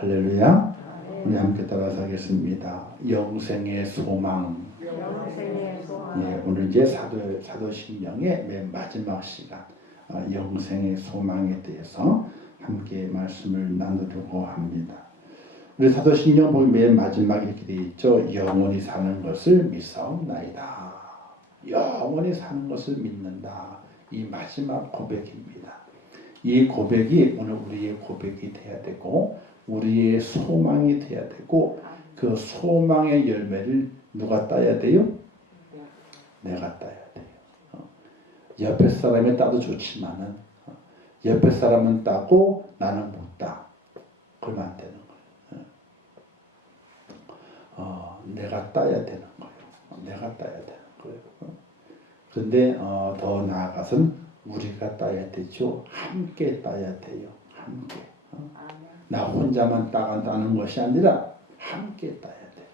할렐루야. 우리 함께 따라서 하겠습니다. 영생의 소망. 예, 오늘 이제 사도신경의 맨 마지막 시간, 영생의 소망에 대해서 함께 말씀을 나누려고 합니다. 우리 사도신경 보면 맨 마지막에 이렇게 되어 있죠. 영원히 사는 것을 믿사옵나이다. 영원히 사는 것을 믿는다. 이 마지막 고백입니다. 이 고백이 오늘 우리의 고백이 돼야 되고 우리의 소망이 돼야 되고 그 소망의 열매를 누가 따야 돼요? 내가 따야 돼요. 옆에 사람이 따도 좋지만은 옆에 사람은 따고 나는 못 따. 그러면 안 되는 거예요. 내가 따야 되는 거예요. 내가 따야 되는 거예요. 그런데 더 나아가서는 우리가 따야 되죠. 함께 따야 돼요. 함께. 나 혼자만 따간다는 것이 아니라 함께 따야 돼요.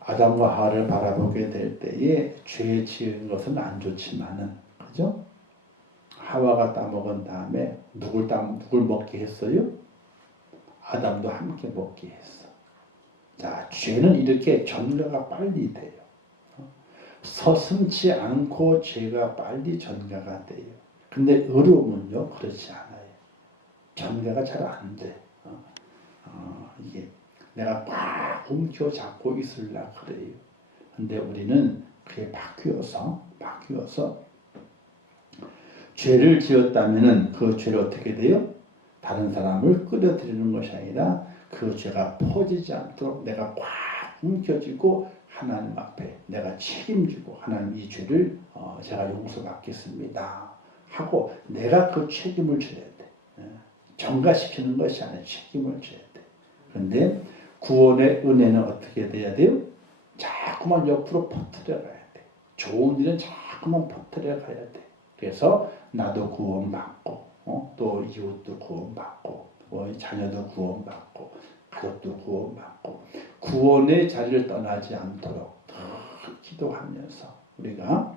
아담과 하와를 바라보게 될 때에 죄 지은 것은 안 좋지만은, 그죠? 하와가 따먹은 다음에 누굴 먹게 했어요? 아담도 함께 먹게 했어. 자, 죄는 이렇게 전가가 빨리 돼요. 서슴지 않고 죄가 빨리 전가가 돼요. 근데 의로움은요, 그렇지 않아요. 전가가 잘 안 돼. 이게 내가 꽉 움켜잡고 있으려 그래요. 근데 우리는 그게 바뀌어서 죄를 지었다면은 그 죄를 어떻게 돼요? 다른 사람을 끌어들이는 것이 아니라 그 죄가 퍼지지 않도록 내가 꽉 움켜쥐고 하나님 앞에 내가 책임지고 하나님 이 죄를 제가 용서받겠습니다 하고 내가 그 책임을 져야 돼. 전가시키는 것이 아니라 책임을 져야 돼. 그런데 구원의 은혜는 어떻게 돼야 돼요? 자꾸만 옆으로 퍼뜨려 가야 돼. 좋은 일은 자꾸만 퍼뜨려 가야 돼. 그래서 나도 구원받고 또 이웃도 구원받고 자녀도 구원받고 가족도 구원받고 구원의 자리를 떠나지 않도록 기도하면서 우리가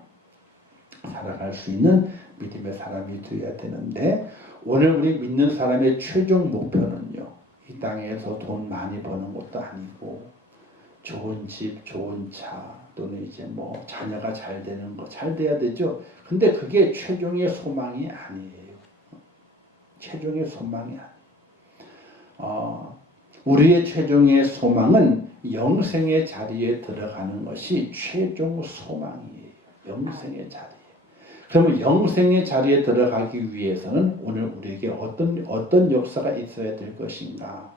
살아갈 수 있는 믿음의 사람이 되어야 되는데 오늘 우리 믿는 사람의 최종 목표는요. 이 땅에서 돈 많이 버는 것도 아니고 좋은 집, 좋은 차 또는 이제 뭐 자녀가 잘 되는 거 잘 돼야 되죠. 근데 그게 최종의 소망이 아니에요. 최종의 소망이 아니에요. 우리의 최종의 소망은 영생의 자리에 들어가는 것이 최종 소망이에요. 영생의 자리에. 그러면 영생의 자리에 들어가기 위해서는 오늘 우리에게 어떤 역사가 있어야 될 것인가?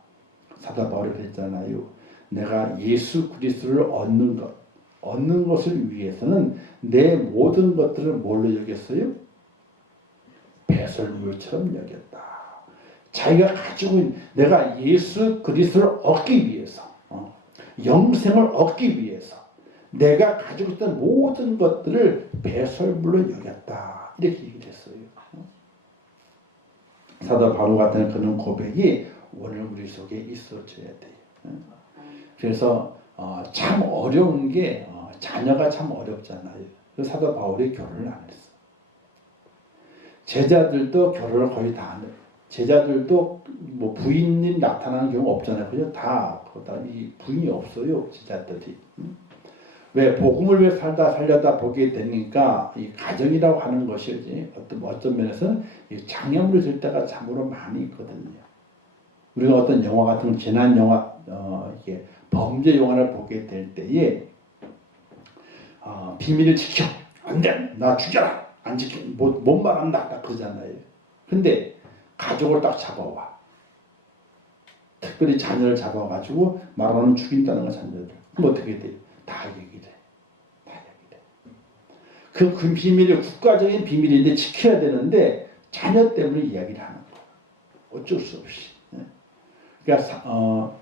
사도 바울이 그랬잖아요. 내가 예수 그리스도를 얻는 것을 위해서는 내 모든 것들을 뭘로 여겼어요? 배설물처럼 여겼다. 자기가 가지고 있는 내가 예수 그리스도를 얻기 위해서 영생을 얻기 위해서 내가 가지고 있던 모든 것들을 배설물로 여겼다. 이렇게 얘기를 했어요. 사도 바울 같은 그런 고백이 오늘 우리 속에 있어져야 돼요. 그래서 참 어려운 게 자녀가 참 어렵잖아요. 그래서 사도 바울이 결혼을 안 했어. 제자들도 결혼을 거의 다 안 해요. 제자들도 뭐 부인이 나타나는 경우가 없잖아요. 그죠? 다 이 부인이 없어요. 제자들이. 왜 복음을 왜 살려다 보게 되니까 이 가정이라고 하는 것이 어떤 면에서는 장애물이 될 때가 참으로 많이 있거든요. 우리가 어떤 영화 같은 재난 영화, 이게 범죄 영화를 보게 될 때에 비밀을 지켜 안 돼, 나 죽여라, 안 지켜, 못 말한다, 딱 그러잖아요. 근데 가족을 딱 잡아와. 특별히 자녀를 잡아가지고 말하면 죽인다는 거 자녀들. 그럼 어떻게 돼요? 다 얘기돼. 그 비밀이 국가적인 비밀인데 지켜야 되는데 자녀 때문에 이야기를 하는 거야. 어쩔 수 없이. 그러니까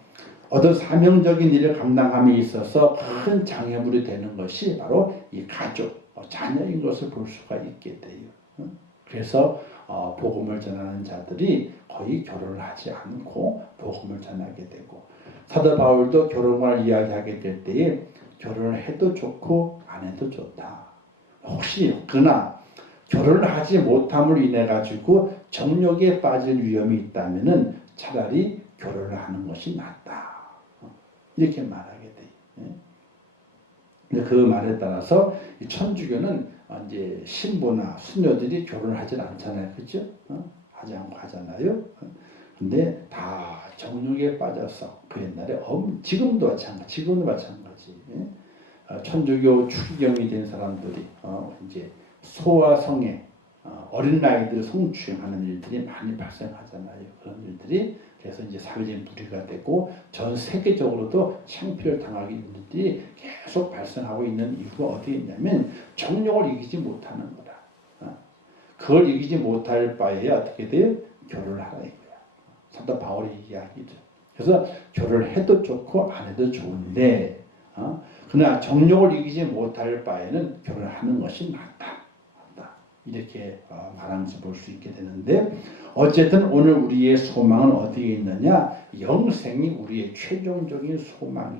어떤 사명적인 일을 감당함에 있어서 큰 장애물이 되는 것이 바로 이 가족, 자녀인 것을 볼 수가 있게 돼요. 그래서 복음을 전하는 자들이 거의 결혼을 하지 않고 복음을 전하게 되고 사도 바울도 결혼을 이야기하게 될 때에 결혼을 해도 좋고 안 해도 좋다. 혹시 그러나 결혼을 하지 못함으로 인해 가지고 정욕에 빠질 위험이 있다면은 차라리 결혼을 하는 것이 낫다. 이렇게 말하게 돼. 근데 그 말에 따라서 천주교는 이제 신부나 수녀들이 결혼을 하질 않잖아요, 그렇죠? 하지 않고 하잖아요. 근데 다 정욕에 빠져서 그 옛날에 지금도 마찬가지. 천주교 추기경이 된 사람들이 이제 소와 성에 어린 아이들을 성추행하는 일들이 많이 발생하잖아요. 그런 일들이 그래서 이제 사회적인 불의가 되고 전 세계적으로도 창피를 당하게 있는 일들이 계속 발생하고 있는 이유가 어디에 있냐면 정욕을 이기지 못하는 거다. 그걸 이기지 못할 바에야 어떻게 돼요? 결혼을 하라 이거야. 사도 바울이 이야기죠. 그래서 결혼을 해도 좋고 안 해도 좋은데 그러나 정욕을 이기지 못할 바에는 결혼을 하는 것이 낫다. 이렇게 말하면서 볼 수 있게 되는데 어쨌든 오늘 우리의 소망은 어디에 있느냐? 영생이 우리의 최종적인 소망이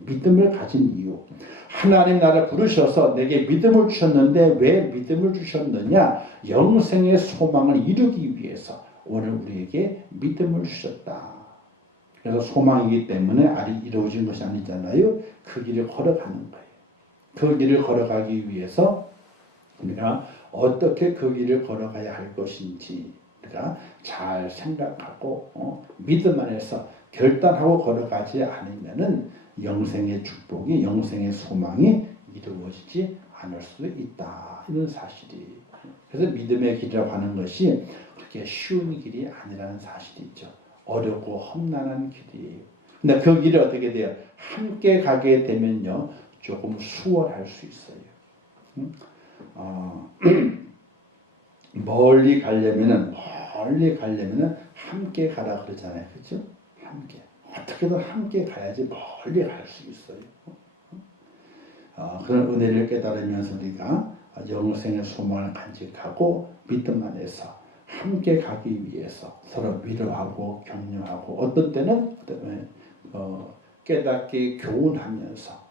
믿음을 가진 이유. 하나님 나를 부르셔서 내게 믿음을 주셨는데 왜 믿음을 주셨느냐? 영생의 소망을 이루기 위해서 오늘 우리에게 믿음을 주셨다. 그래서 소망이기 때문에 아직 이루어진 것이 아니잖아요. 그 길을 걸어가는 거예요. 그 길을 걸어가기 위해서 우리가 어떻게 그 길을 걸어가야 할 것인지 우리가 잘 생각하고 믿음 안에서 결단하고 걸어가지 않으면은 영생의 축복이 영생의 소망이 이루어지지 않을 수 있다. 이런 사실이. 그래서 믿음의 길이라고 하는 것이 그렇게 쉬운 길이 아니라는 사실이 있죠. 어렵고 험난한 길이에요. 근데 그 길이 어떻게 돼요? 함께 가게 되면요 조금 수월할 수 있어요. 멀리 가려면은 함께 가라 그러잖아요, 그렇죠? 함께 어떻게든 함께 가야지 멀리 갈 수 있어요. 그런 은혜를 깨달으면서 우리가 영생의 소망을 간직하고 믿음 안에서 함께 가기 위해서 서로 위로하고 격려하고 어떤 때는 깨닫게 교훈하면서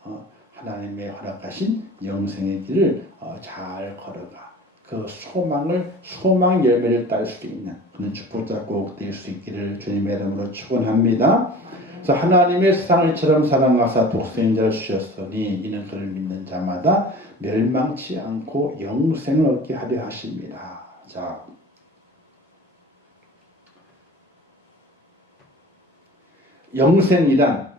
하나님의 허락하신 영생의 길을 잘 걸어가 그 소망 열매를 딸 수 있는 그런 축복자 꼭 될 수 있기를 주님의 이름으로 축원합니다. 그래서 하나님의 세상을 이처럼 사랑하사 독생자를 주셨으니 이는 그를 믿는 자마다 멸망치 않고 영생을 얻게 하려 하십니다. 자, 영생이란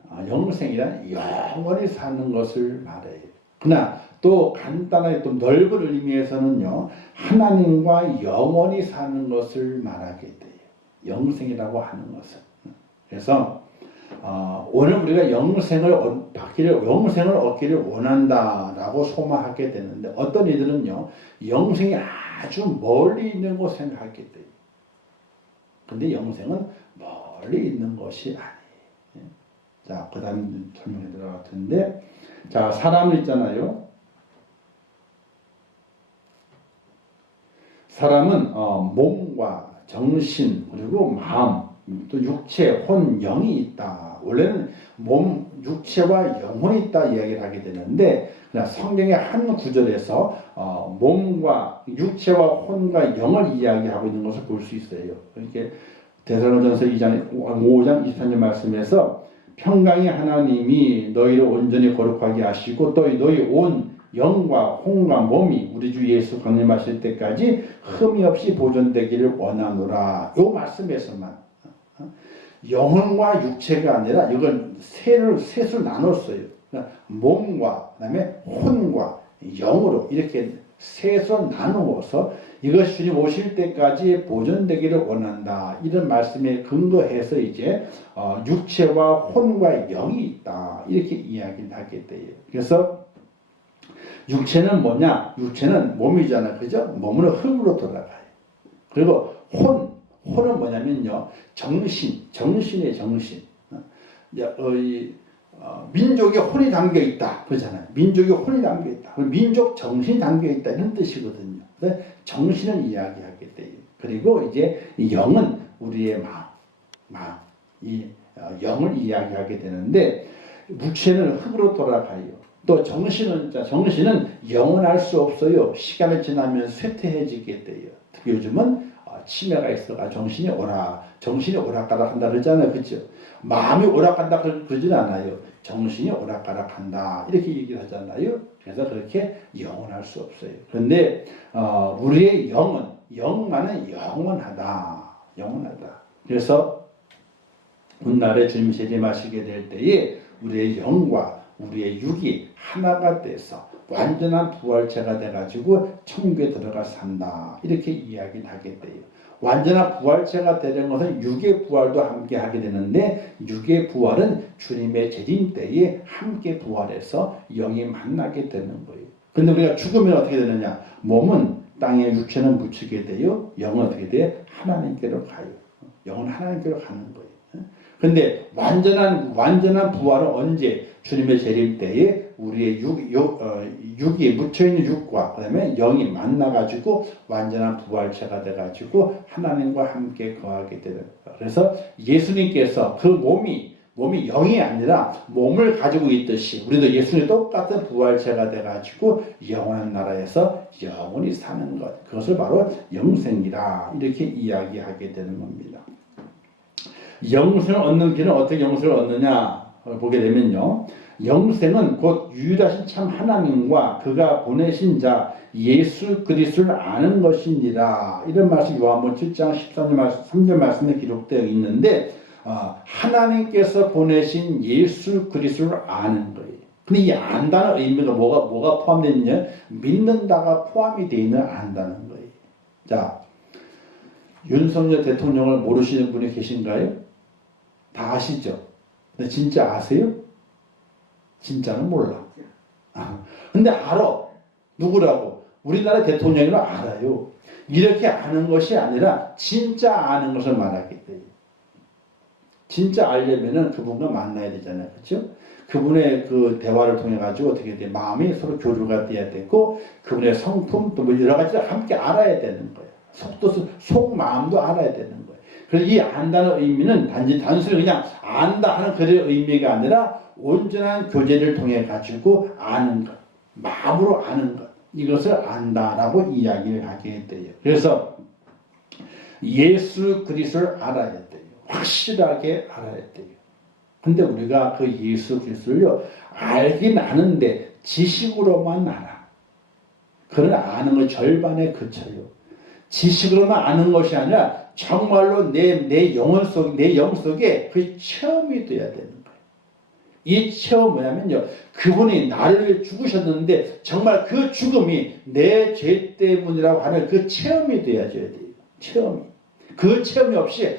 영원히 사는 것을 말해요. 그러나 또 간단하게 또 넓은 의미에서는요 하나님과 영원히 사는 것을 말하게 돼요. 영생이라고 하는 것은. 그래서 오늘 우리가 영생을 얻기를 원한다라고 소망하게 되는데 어떤 이들은요 영생이 아주 멀리 있는 거 생각하게 돼요. 근데 영생은 멀리 있는 것이 아니에요. 자, 그 다음 설명해 드릴 텐데, 자, 사람은 있잖아요. 사람은 몸과 정신 그리고 마음 또 육체, 혼, 영이 있다. 원래는 몸, 육체와 영혼이 있다 이야기를 하게 되는데 성경의 한 구절에서 몸과 육체와 혼과 영을 이야기하고 있는 것을 볼 수 있어요. 이렇게 데살로니가전서 2장 5장 24절 말씀에서 평강의 하나님이 너희를 온전히 거룩하게 하시고 또 너희 온 영과 혼과 몸이 우리 주 예수 강림하실 때까지 흠이 없이 보존되기를 원하노라. 이 말씀에서만 영혼과 육체가 아니라 이건 셋을 나눴어요. 몸과 그다음에 혼과 영으로 이렇게 셋으로 나누어서 이것이 주님 오실 때까지 보존되기를 원한다. 이런 말씀에 근거해서 이제 육체와 혼과 영이 있다. 이렇게 이야기를 하게 돼요. 그래서 육체는 뭐냐? 육체는 몸이잖아요. 그죠? 몸은 흙으로 돌아가요. 그리고 혼은 뭐냐면요. 정신의 정신. 민족의 혼이 담겨 있다. 그러잖아요. 민족의 혼이 담겨 있다. 민족 정신이 담겨 있다. 이런 뜻이거든요. 정신을 이야기하게 돼요. 그리고 이제 영은 우리의 마음. 이 영을 이야기하게 되는데 육체는 흙으로 돌아가요. 또 정신은 영원할 수 없어요. 시간이 지나면 쇠퇴해지게 돼요. 특히 요즘은 치매가 있어가 정신이 오락가락 한다 그러잖아요. 그렇죠? 마음이 오락간다 그러진 않아요. 정신이 오락가락한다 이렇게 얘기를 하잖아요. 그래서 그렇게 영원할 수 없어요. 그런데 우리의 영만은 영원하다. 그래서 훗날에 주님 재림하시게 될 때에 우리의 영과 우리의 육이 하나가 돼서 완전한 부활체가 돼가지고 천국에 들어가 산다. 이렇게 이야기를 하게 돼요. 완전한 부활체가 되는 것은 육의 부활도 함께 하게 되는데 육의 부활은 주님의 재림 때에 함께 부활해서 영이 만나게 되는 거예요. 그런데 우리가 죽으면 어떻게 되느냐? 몸은 땅에 육체는 묻히게 돼요. 영은 어떻게 돼? 하나님께로 가요. 영은 하나님께로 가는 거예요. 그런데 완전한 부활은 언제? 주님의 재림 때에 우리의 육이 묻혀있는 육과 그 다음에 영이 만나가지고 완전한 부활체가 돼가지고 하나님과 함께 거하게 되는 거예요. 그래서 예수님께서 그 몸이 영이 아니라 몸을 가지고 있듯이 우리도 예수님 똑같은 부활체가 돼가지고 영원한 나라에서 영원히 사는 것. 그것을 바로 영생이라 이렇게 이야기하게 되는 겁니다. 영생을 얻는 길은 어떻게 영생을 얻느냐 보게 되면요. 영생은 곧 유일하신 참 하나님과 그가 보내신 자 예수 그리스도를 아는 것이니라. 이런 말씀이 요한복음 7장 13절 말씀에 기록되어 있는데 하나님께서 보내신 예수 그리스도를 아는 거예요. 근데 이 안다는 의미가 뭐가 포함되어 있냐? 믿는다가 포함이 되어 있는 안다는 거예요. 자, 윤석열 대통령을 모르시는 분이 계신가요? 다 아시죠? 근데 진짜 아세요? 진짜는 몰라. 근데 알아. 누구라고? 우리나라 대통령을 알아요. 이렇게 아는 것이 아니라 진짜 아는 것을 말하게 돼요. 진짜 알려면은 그분과 만나야 되잖아요. 그렇죠? 그분의 그 대화를 통해 가지고 어떻게 돼? 마음이 서로 교류가 돼야 되고 그분의 성품 또 뭐 여러 가지를 함께 알아야 되는 거예요. 속마음도 알아야 되는 거예요. 그래서 이 안다는 의미는 단순히 그냥 안다 하는 그런 의미가 아니라 온전한 교제를 통해 가지고 아는 것, 마음으로 아는 것, 이것을 안다라고 이야기를 하게 돼요. 그래서 예수 그리스도를 알아야 돼요. 확실하게 알아야 돼요. 근데 우리가 그 예수 그리스도를 알긴 아는데 지식으로만 알아. 그러나 아는 것 절반에 그쳐요. 지식으로만 아는 것이 아니라 정말로 내 영 속에 그 체험이 돼야 되는 거예요. 이 체험 뭐냐면요. 그분이 나를 위해 죽으셨는데 정말 그 죽음이 내 죄 때문이라고 하는 그 체험이 돼야 돼요. 체험이. 그 체험이 없이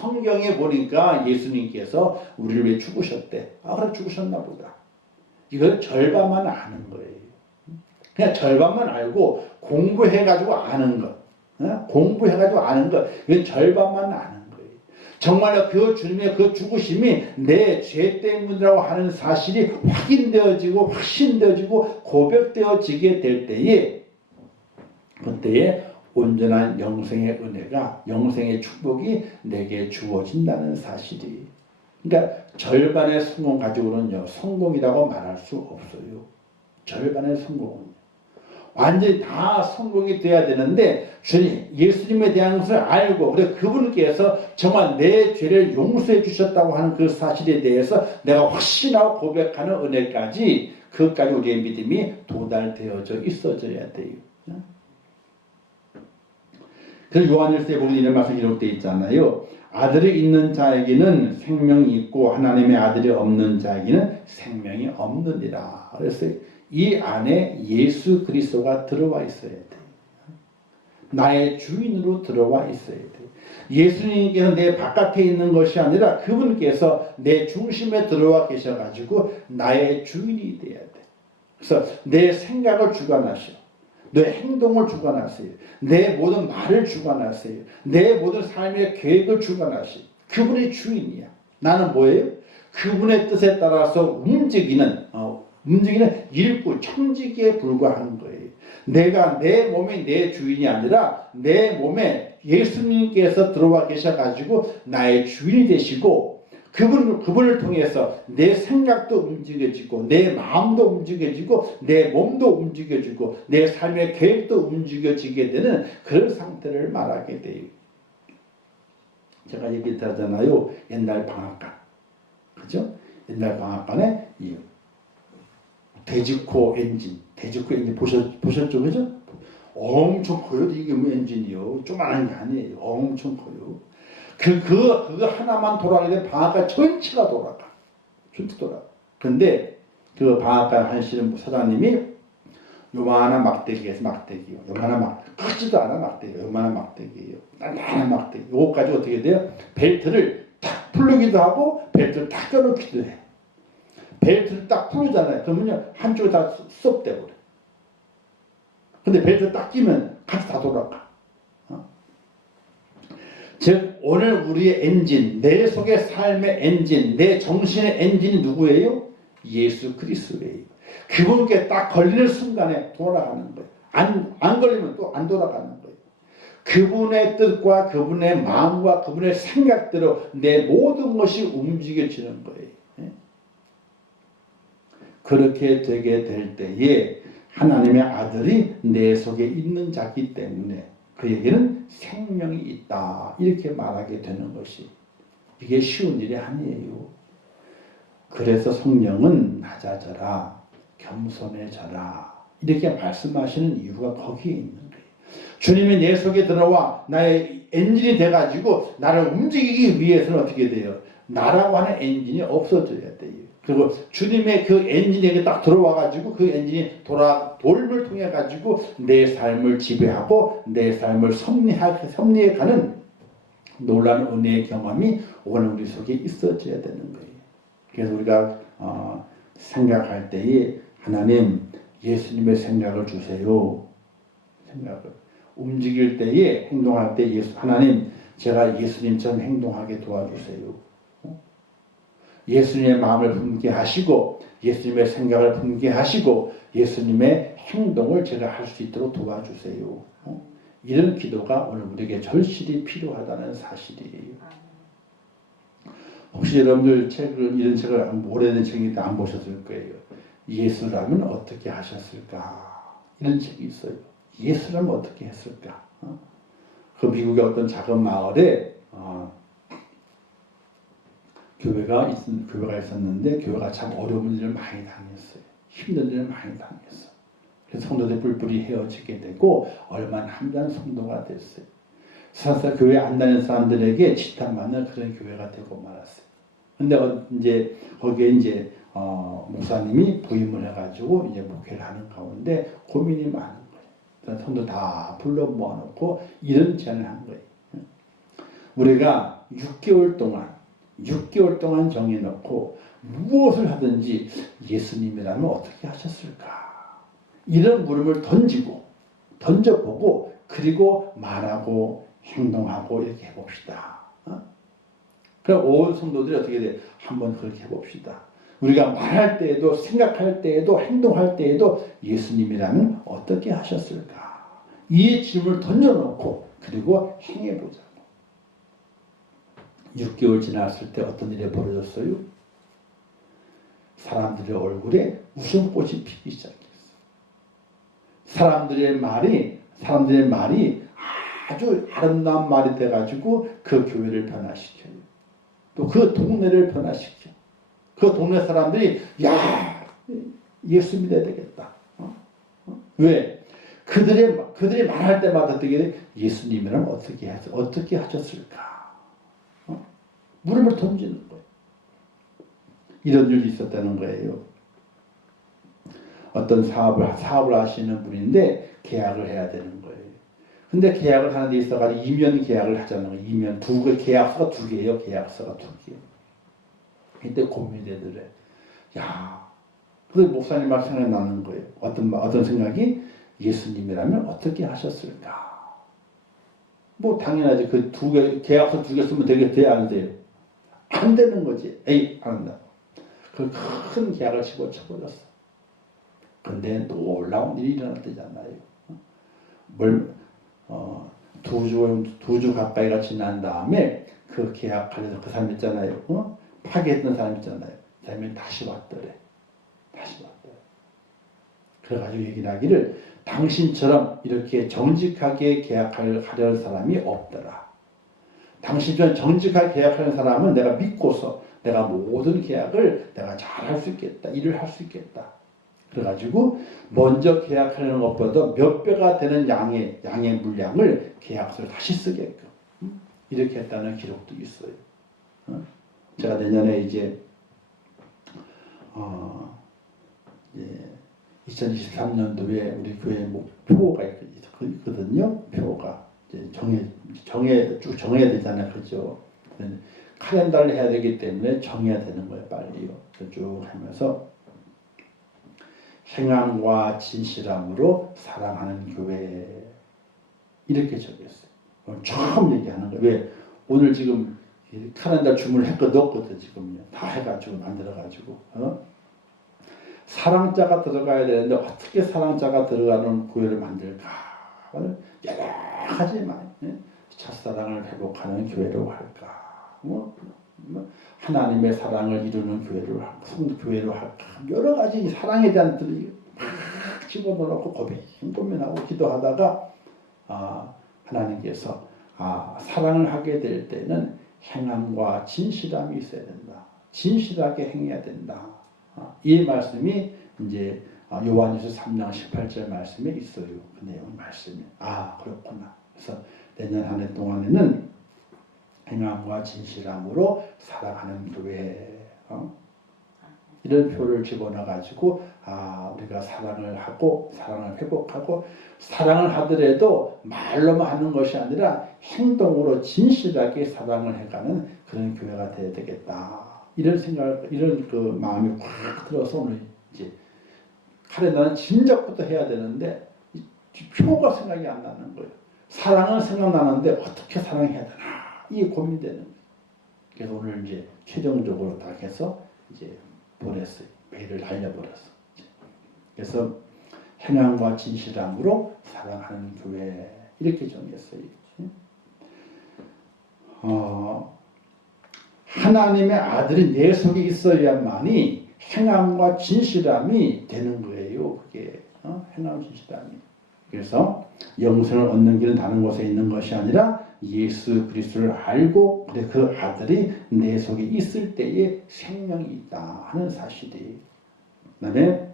성경에 보니까 예수님께서 우리를 위해 죽으셨대. 그래 죽으셨나 보다. 이걸 절반만 아는 거예요. 그냥 절반만 알고 공부해가지고 아는 것. 공부해가지고 아는 것. 이건 절반만 아는 거예요. 정말로 그 주님의 그 죽으심이 내 죄 때문이라고 하는 사실이 확인되어지고 확신되어지고 고백되어지게 될 때에 그때에 온전한 영생의 은혜가 영생의 축복이 내게 주어진다는 사실이. 그러니까 절반의 성공 가지고는요 성공이라고 말할 수 없어요. 절반의 성공은 완전히 다 성공이 돼야 되는데 주님 예수님에 대한 것을 알고 그리고 그분께서 정말 내 죄를 용서해 주셨다고 하는 그 사실에 대해서 내가 확신하고 고백하는 은혜까지 그것까지 우리의 믿음이 도달되어져 있어져야 돼요. 그래서 요한일서에 보면 이런 말씀이 기록되어 있잖아요. 아들이 있는 자에게는 생명이 있고 하나님의 아들이 없는 자에게는 생명이 없느니라. 그래서 이 안에 예수 그리스도가 들어와 있어야 돼요. 나의 주인으로 들어와 있어야 돼요. 예수님께서 내 바깥에 있는 것이 아니라 그분께서 내 중심에 들어와 계셔가지고 나의 주인이 돼야 돼. 그래서 내 생각을 주관하셔. 내 행동을 주관하세요. 내 모든 말을 주관하세요. 내 모든 삶의 계획을 주관하세요. 그분의 주인이야. 나는 뭐예요? 그분의 뜻에 따라서 움직이는 일꾼, 청지기에 불과한 거예요. 내가 내 몸이 내 주인이 아니라 내 몸에 예수님께서 들어와 계셔가지고 나의 주인이 되시고 그분을 통해서 내 생각도 움직여지고, 내 마음도 움직여지고, 내 몸도 움직여지고, 내 삶의 계획도 움직여지게 되는 그런 상태를 말하게 돼요. 제가 얘기했잖아요. 옛날 방앗간. 그죠? 옛날 방앗간에 이 돼지코 엔진 보셨죠? 그죠? 엄청 커요. 이게 뭐 엔진이요. 조그만한 게 아니에요. 엄청 커요. 그거 하나만 돌아가게 되면 방앗간 전체가 돌아가. 전체 돌아가. 근데 그 방앗간 하시는 사장님이 요만한 막대기에서 막대기요. 크지도 않아 막대기. 요만한 막대기예요. 단단한 막대기. 요거까지 어떻게 돼요? 벨트를 탁 풀르기도 하고 벨트를 탁 껴놓기도 해. 벨트를 딱 풀잖아요. 그러면요 한쪽에 다 쏙 돼버려. 근데 벨트 딱 끼면 같이 다 돌아가. 즉 오늘 우리의 엔진, 내 속의 삶의 엔진, 내 정신의 엔진이 누구예요? 예수 그리스도예요. 그분께 딱 걸리는 순간에 돌아가는 거예요. 안 걸리면 또 안 돌아가는 거예요. 그분의 뜻과 그분의 마음과 그분의 생각대로 내 모든 것이 움직여지는 거예요. 그렇게 되게 될 때에 하나님의 아들이 내 속에 있는 자기 때문에 그에게는 생명이 있다. 이렇게 말하게 되는 것이 이게 쉬운 일이 아니에요. 그래서 성령은 낮아져라, 겸손해져라 이렇게 말씀하시는 이유가 거기에 있는 거예요. 주님이 내 속에 들어와 나의 엔진이 돼가지고 나를 움직이기 위해서는 어떻게 돼요? 나라고 하는 엔진이 없어져야 돼요. 그리고 주님의 그 엔진에게 딱 들어와가지고 그 엔진이 돌을 통해가지고 내 삶을 지배하고 내 삶을 섭리해가는 놀라운 은혜의 경험이 오늘 우리 속에 있어져야 되는 거예요. 그래서 우리가 생각할 때에 하나님 예수님의 생각을 주세요. 생각을 움직일 때에 행동할 때 하나님 제가 예수님처럼 행동하게 도와주세요. 예수님의 마음을 품게 하시고 예수님의 생각을 품게 하시고 예수님의 행동을 제가 할 수 있도록 도와주세요. 이런 기도가 오늘 우리에게 절실히 필요하다는 사실이에요. 혹시 여러분들 이런 책을 오래된 책인데 안 보셨을 거예요. 예수라면 어떻게 하셨을까? 이런 책이 있어요. 예수라면 어떻게 했을까? 그 미국의 어떤 작은 마을에 교회가 있었는데 교회가 참 어려운 일을 많이 당했어요. 힘든 일을 많이 당했어. 그래서 성도들 뿔뿔이 헤어지게 되고 얼마 안 함께한 성도가 됐어요. 사실 교회 안 다니는 사람들에게 지탄받는 그런 교회가 되고 말았어요. 근데 이제 거기에 목사님이 부임을 해가지고 이제 목회를 하는 가운데 고민이 많은 거예요. 성도 다 불러 모아놓고 이런 제안을 한 거예요. 우리가 6개월 동안 정해놓고 무엇을 하든지 예수님이라면 어떻게 하셨을까? 이런 물음을 던져보고 그리고 말하고 행동하고 이렇게 해봅시다. 그럼 온 성도들이 어떻게 돼? 한번 그렇게 해봅시다. 우리가 말할 때에도 생각할 때에도 행동할 때에도 예수님이라면 어떻게 하셨을까? 이 질문을 던져놓고 그리고 행해보자. 6개월 지났을 때 어떤 일이 벌어졌어요? 사람들의 얼굴에 웃음꽃이 피기 시작했어요. 사람들의 말이 아주 아름다운 말이 돼가지고 그 교회를 변화시켜요. 또 그 동네를 변화시켜. 그 동네 사람들이 야 예수 믿어야 되겠다. 왜? 그들이 말할 때마다 어떻게 돼? 예수님이란 어떻게 하셨을까? 물음을 던지는 거예요. 이런 일이 있었다는 거예요. 어떤 사업을 하시는 분인데 계약을 해야 되는 거예요. 근데 계약을 하는 데 있어가지고 이면 계약을 하자는 거예요. 이면 계약서가 두 개예요. 계약서가 두 개. 이때 고민이 되더래. 야, 그 목사님 말 생각이 나는 거예요. 어떤 생각이 예수님이라면 어떻게 하셨을까? 뭐 당연하지. 그 두 개 계약서 두 개 쓰면 되게 안 돼요. 안 되는 거지. 안 한다. 그 큰 계약을 집어쳐버렸어. 근데 놀라운 일이 일어났대잖아요. 두 주 가까이가 지난 다음에 그 계약 관련해서 그 사람 있잖아요. 파괴했던 사람 있잖아요. 그 사람이 다시 왔더래. 다시 왔더래. 그래가지고 얘기를 하기를 당신처럼 이렇게 정직하게 계약하려는 사람이 없더라. 당신처럼 정직하게 계약하는 사람은 내가 믿고서 내가 모든 계약을 내가 잘 할 수 있겠다. 일을 할 수 있겠다. 그래가지고 먼저 계약하는 것보다 몇 배가 되는 양의 물량을 계약서를 다시 쓰게끔 이렇게 했다는 기록도 있어요. 제가 내년에 이제 2023년도에 우리 교회 목표가 있거든요. 표가 이제 쭉 정해야 되잖아요, 그죠? 카렌다를 해야 되기 때문에 정해야 되는 거예요, 빨리요. 쭉 하면서 행함과 진실함으로 사랑하는 교회 이렇게 적였어요. 처음 얘기하는 거예요. 왜 오늘 지금 카렌다 주문을 넣었거든 지금요. 다 해가지고 만들어가지고 사랑자가 들어가야 되는데 어떻게 사랑자가 들어가는 교회를 만들까? 여러 가지 첫사랑을 회복하는 교회로 할까? 하나님의 사랑을 이루는 교회로 할까? 성교회로 할까? 여러 가지 사랑에 대한 들이 막 집어넣고 고민하고 기도하다가 하나님께서 사랑을 하게 될 때는 행함과 진실함이 있어야 된다. 진실하게 행해야 된다. 이 말씀이 이제 요한일서 3장 18절 말씀에 있어요. 그 내용 말씀이. 그렇구나. 그래서 내년 한 해 동안에는 행함과 진실함으로 살아가는 교회 이런 표를 집어넣어 가지고 우리가 사랑을 하고 사랑을 회복하고 사랑을 하더라도 말로만 하는 것이 아니라 행동으로 진실하게 사랑을 해가는 그런 교회가 되어야 되겠다. 이런 생각, 이런 그 마음이 확 들어서 오늘 이제 카렌다는 진작부터 해야 되는데 표가 생각이 안 나는 거예요. 사랑은 생각나는데 어떻게 사랑해야 되나 이게 고민되는 거예요. 그래서 오늘 이제 최종적으로 딱 해서 이제 보냈어요. 메일을 날려버렸어. 그래서 행함과 진실함으로 사랑하는 교회 이렇게 정했어요. 하나님의 아들이 내 속에 있어야만이 행함과 진실함이 되는 거예요. 그게 행함 진실함이. 그래서 영생을 얻는 길은 다른 곳에 있는 것이 아니라 예수 그리스도를 알고 그 아들이 내 속에 있을 때에 생명이 있다 하는 사실이. 그다음에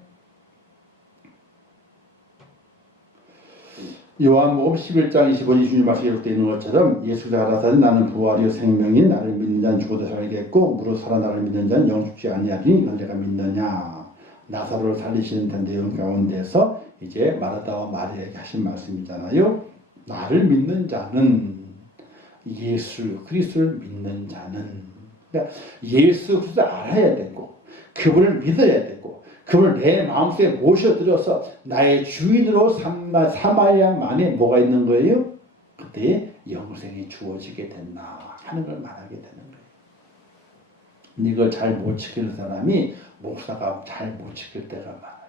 요한복음 11장 25, 26 말씀에 기록되어 있는 것처럼 예수가 가라사대 나는 부활이요 생명인 나를 믿는 자는 죽어도 살겠고 무릇 살아 나를 믿는 자는 영죽지 아니하리니 이걸 내가 믿느냐. 나사로를 살리시는 내용 가운데서 이제 마르다와 마리아에게 하신 말씀이잖아요. 나를 믿는 자는 예수 그리스도를 믿는 자는 그러니까 예수 그리스도를 알아야 되고 그분을 믿어야 되고 그분을 내 마음속에 모셔들여서 나의 주인으로 삼아야만이 뭐가 있는 거예요? 그때 영생이 주어지게 된다 하는 걸 말하게 되는 거예요. 이걸 잘 못 지키는 사람이 목사가 잘 못 지킬 때가 많아요.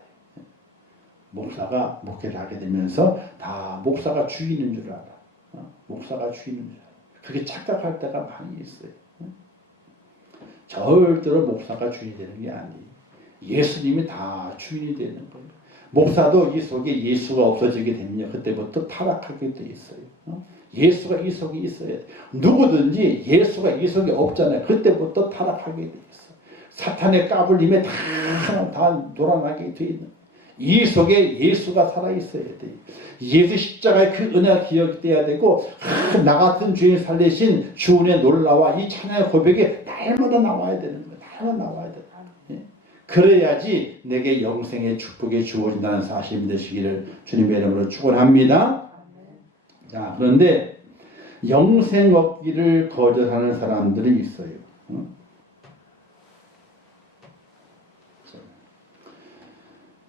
목사가 목회를 하게 되면서 다 목사가 주인인 줄 알아. 목사가 주인인 줄 알아. 그렇게 착각할 때가 많이 있어요. 절대로 목사가 주인이 되는 게 아니에요. 예수님이 다 주인이 되는 거예요. 목사도 이 속에 예수가 없어지게 되면 그때부터 타락하게 돼 있어요. 예수가 이 속에 있어야 돼. 누구든지 예수가 이 속에 없잖아요. 그때부터 타락하게 돼 있어. 사탄의 까불림에 다 놀아나게 돼 있는 거예요. 이 속에 예수가 살아있어야 돼요. 예수 십자가의 그 은혜가 기억돼야 되고 나 같은 주인 살리신 주은의 놀라와 이 찬양의 고백이 날마다 나와야 되는 거예요. 날마다 나와야 돼요. 그래야지 내게 영생의 축복이 주어진다는 사실이 되시기를 주님의 이름으로 축원합니다. 자, 그런데 영생 얻기를 거절하는 사람들이 있어요.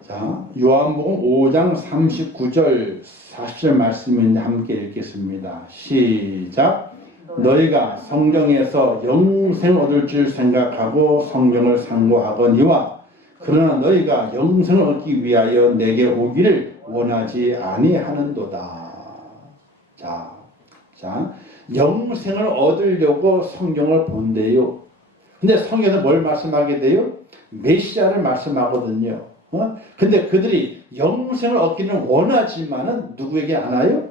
자, 요한복음 5장 39절 40절 말씀인데 함께 읽겠습니다. 시작. 너희가 성경에서 영생 얻을 줄 생각하고 성경을 상고하거니와 그러나 너희가 영생을 얻기 위하여 내게 오기를 원하지 아니하는도다. 자, 영생을 얻으려고 성경을 본대요. 근데 성경은 뭘 말씀하게 돼요? 메시아를 말씀하거든요. 근데 그들이 영생을 얻기는 원하지만은 누구에게 안 와요?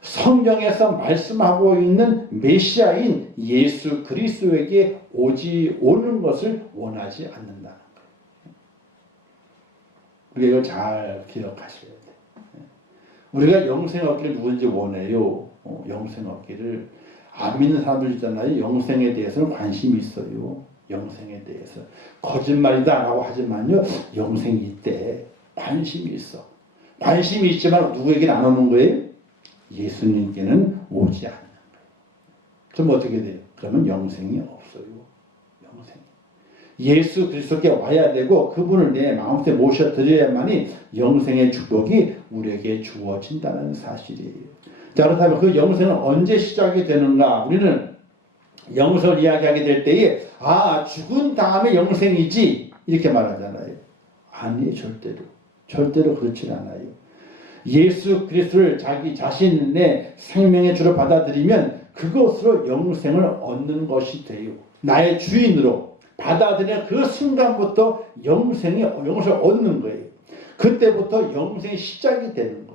성경에서 말씀하고 있는 메시아인 예수 그리스도에게 오는 것을 원하지 않는다는 거예요. 우리가 이걸 잘 기억하셔야 돼요. 우리가 영생 얻기를 누군지 원해요. 영생 얻기를. 안 믿는 사람들 있잖아요. 영생에 대해서는 관심이 있어요. 영생에 대해서. 거짓말이다 라고 하지만요. 영생이 있대. 관심이 있어. 관심이 있지만 누구에게는 안 오는 거예요? 예수님께는 오지 않는 거예요. 그럼 어떻게 돼요? 그러면 영생이 없어요. 영생. 예수 그리스도께 와야 되고 그분을 내 마음속에 모셔드려야만이 영생의 축복이 우리에게 주어진다는 사실이에요. 자, 그렇다면 그 영생은 언제 시작이 되는가? 우리는 영생을 이야기하게 될 때에 죽은 다음에 영생이지 이렇게 말하잖아요. 아니에요. 절대로 그렇지 않아요. 예수 그리스도를 자기 자신의 생명의 주로 받아들이면 그것으로 영생을 얻는 것이 돼요. 나의 주인으로 받아들이는 그 순간부터 영생을 얻는 거예요. 그때부터 영생이 시작이 되는 거예요.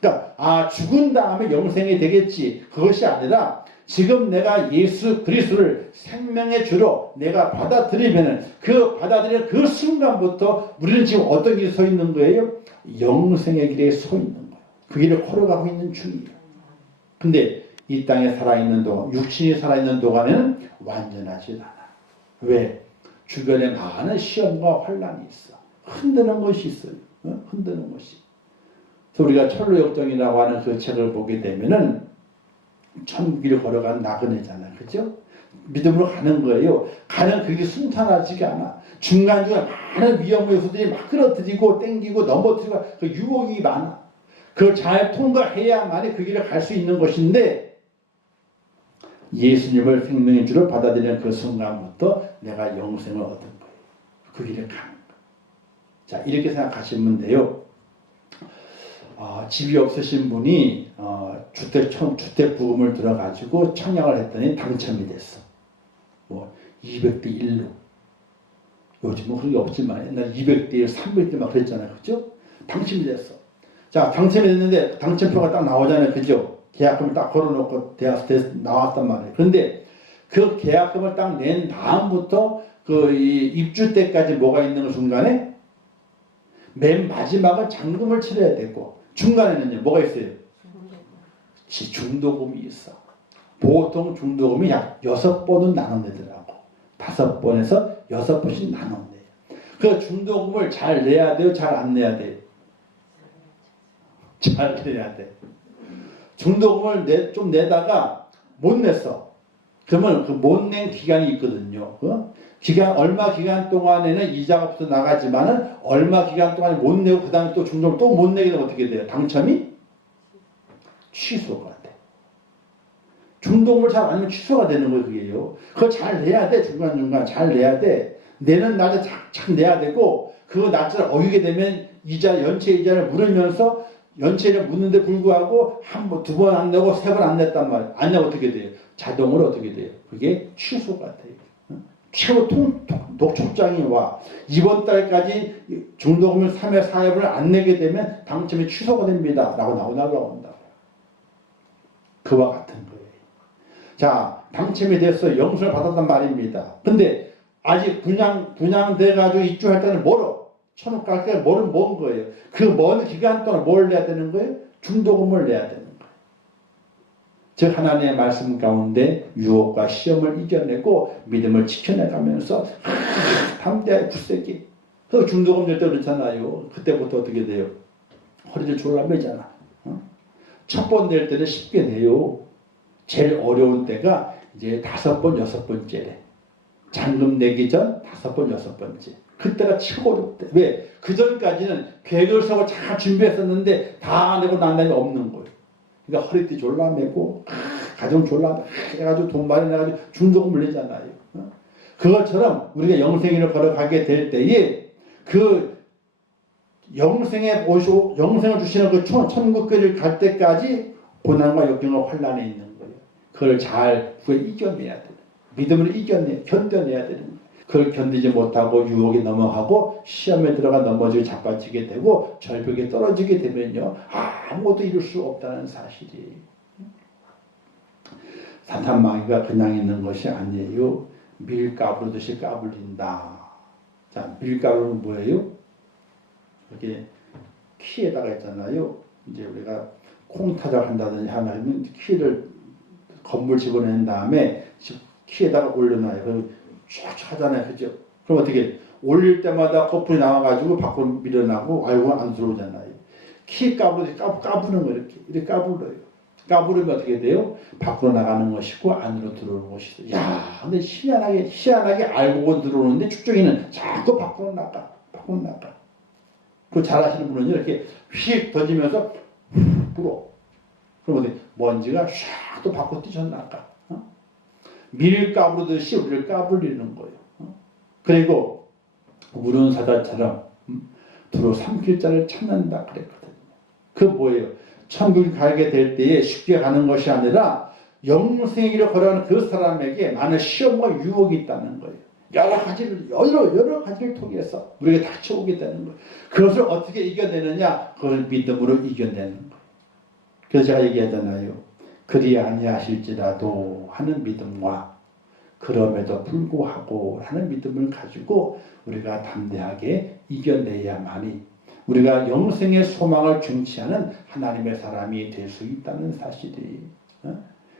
그러니까 죽은 다음에 영생이 되겠지. 그것이 아니라 지금 내가 예수 그리스도를 생명의 주로 내가 받아들이면 그 받아들이는 그 순간부터 우리는 지금 어떤 길에 서 있는 거예요? 영생의 길에 서 있는 거예요. 그 길을 걸어가고 있는 중이에요. 근데 이 땅에 살아있는 동안, 육신이 살아있는 동안에는 완전하지 않아. 왜? 주변에 많은 시험과 환란이 있어. 흔드는 것이 있어요. 흔드는 것이. 그래서 우리가 철로역정이라고 하는 그 책을 보게 되면은 천국을 걸어간 나그네잖아. 그죠? 믿음으로 가는 거예요. 가는 그게 순탄하지가 않아. 중간중간 많은 위험의 요소들이 막 끌어들이고 땡기고 넘어뜨리고 그 유혹이 많아. 그걸 잘 통과해야만이 그 길을 갈 수 있는 것인데 예수님을 생명의 주로 받아들이는 그 순간부터 내가 영생을 얻은 거예요. 그 길을 가는 거예요. 자, 이렇게 생각하시면 돼요. 집이 없으신 분이 주택 부금을 들어가지고 청약을 했더니 당첨이 됐어. 200대 1로. 요즘은 그런 게 없지만 옛날 200대 1, 300대 막 그랬잖아요. 그죠? 당첨이 됐어. 자, 당첨이 됐는데 당첨표가 딱 나오잖아요. 그죠? 계약금을 딱 걸어놓고 나왔단 말이에요. 그런데 그 계약금을 딱 낸 다음부터 이 입주 때까지 뭐가 있는 순간에 맨 마지막은 잔금을 치러야 되고 중간에는요 뭐가 있어요? 중도금이 있어. 보통 중도금이 약 6번은 나눠내더라고. 5번에서 6번씩 나눠내요. 그 중도금을 잘 내야 돼요? 잘 안 내야 돼요? 잘 내야 돼. 중도금을 좀 내다가 못 냈어. 그러면 그 못 낸 기간이 있거든요. 얼마 기간 동안에는 이자가 없어 나가지만은 얼마 기간 동안에 못 내고 그 다음에 또 중도금을 또 못 내게 되면 어떻게 돼요? 당첨이 취소가 돼. 중도금을 잘 안 내면 취소가 되는 거예요. 그게요. 그걸 잘 내야 돼. 중간중간 잘 내야 돼. 내는 날에 착착 내야 되고 그 날짜를 어기게 되면 연체 이자를 물으면서 연체를 묻는데 불구하고 두 번 안 내고 3번 안 냈단 말이에요. 안 내면 어떻게 돼요? 자동으로 어떻게 돼요? 그게 취소가 돼요. 최고 독촉장이 와. 이번 달까지 중도금을 3회, 4회분을 안 내게 되면 당첨이 취소가 됩니다. 라고 나온다고요. 그와 같은 거예요. 자, 당첨이 돼서 영수를 받았단 말입니다. 근데 아직 분양돼가지고 입주할 때는 멀어. 천국 갈 때 먼 거예요. 그 먼 기간 동안 뭘 내야 되는 거예요? 중도금을 내야 되는 거예요. 즉 하나님의 말씀 가운데 유혹과 시험을 이겨내고 믿음을 지켜내가면서 담대하게 굳세게. 그 중도금 낼 때 그렇잖아요. 그때부터 어떻게 돼요? 허리를 졸라매잖아. 첫 번 낼 때는 쉽게 내요. 제일 어려운 때가 이제 5번, 6번째래. 잔금 내기 전 5번, 6번째. 그때가 최고 어렵대. 왜? 그 전까지는 계획을 세우고 잘 준비했었는데 다 내고 난 다음에 없는 거예요. 그러니까 허리띠 졸라매고 가정 졸라매고 해가지고 돈 마련해가지고 중도금을 내잖아요. 그것처럼 우리가 영생을 걸어가게 될 때에 그 영생을 주시는 그 천국길을 갈 때까지 고난과 역경과 환란에 있는 거예요. 그걸 잘 이겨내야 돼요. 믿음으로 견뎌내야 되는 거예요. 그걸 견디지 못하고 유혹에 넘어가고 시험에 들어가 넘어지고 자빠지게 되고 절벽에 떨어지게 되면요, 아무것도 이룰 수 없다는 사실이에요. 사탄 마귀가 그냥 있는 것이 아니에요. 밀 까부르듯이 까불린다. 자, 밀 까부르는 뭐예요? 이렇게 키에다가 있잖아요. 이제 우리가 콩타작 한다든지 하면 키를 건물 집어낸 다음에 키에다가 올려놔요. 그럼 쫙 하잖아요. 그죠? 그럼 어떻게 올릴 때마다 거품이 나와가지고 밖으로 밀어나고 알고 안 들어오잖아요. 키 까부르듯이 까부는 거 이렇게 까불어요. 까부르면 어떻게 돼요? 밖으로 나가는 것이고 안으로 들어오는 것이죠. 야, 근데 희한하게 알고 들어오는데 축적이는 자꾸 밖으로 나가. 그 잘하시는 분은 이렇게 휙 던지면서 훅 불어. 그럼 어떻게 먼지가 샥 또 밖으로 뛰쳐나가. 밀 까부르듯이 우리를 까불리는 거예요. 그리고 우는 사자처럼 두루 삼킬 자를 찾는다 그랬거든요. 그 뭐예요? 천국에 가게 될 때에 쉽게 가는 것이 아니라 영생의 길을 걸어가는 그 사람에게 많은 시험과 유혹이 있다는 거예요. 여러 가지를 통해서 우리에게 닥쳐오게 되는 거예요. 그것을 어떻게 이겨내느냐? 그걸 믿음으로 이겨내는 거예요. 그래서 제가 얘기하잖아요. 그리 아니하실지라도 하는 믿음과 그럼에도 불구하고 하는 믿음을 가지고 우리가 담대하게 이겨내야만이 우리가 영생의 소망을 중시하는 하나님의 사람이 될 수 있다는 사실이,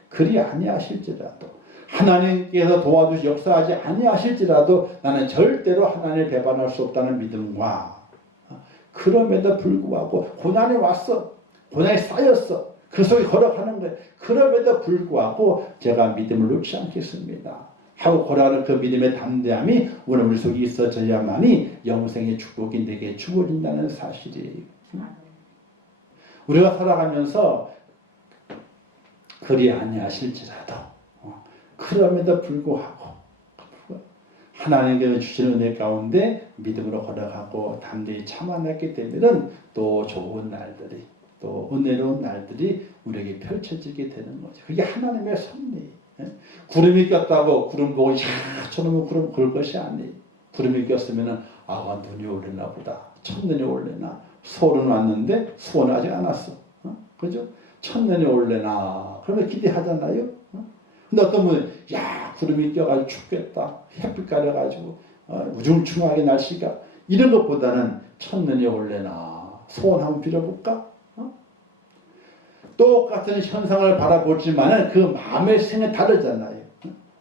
그리 아니하실지라도 하나님께서 도와주시 역사하지 아니하실지라도 나는 절대로 하나님을 배반할 수 없다는 믿음과 그럼에도 불구하고 고난이 왔어. 고난이 쌓였어. 그 속에 걸어가는 거예요. 그럼에도 불구하고 제가 믿음을 놓지 않겠습니다 하고 걸어가는 그 믿음의 담대함이 우리 속에 있어져야만이 영생의 축복이 내게 주어진다는 사실이에요. 우리가 살아가면서 그리 아니하실지라도 그럼에도 불구하고 하나님께서 주시는 은혜 가운데 믿음으로 걸어가고 담대히 참아냈기 때문에 또 좋은 날들이 또 은혜로운 날들이 우리에게 펼쳐지게 되는 거죠. 그게 하나님의 섭리. 구름이 꼈다고 구름 보고 저놈의 구름 그럴 것이 아니에요. 구름이 꼈으면 눈이 올려나 보다. 첫눈이 올려나. 소원은 왔는데 소원은 아직 안 왔어. 그죠? 첫눈이 올려나. 그러면 기대하잖아요. 근데 어떤 분은 구름이 껴가지고 춥겠다. 햇빛 가려가지고 우중충하게 날씨가 이런 것보다는 첫눈이 올려나. 소원 한번 빌어볼까? 똑같은 현상을 바라보지만 그 마음의 생이 다르잖아요.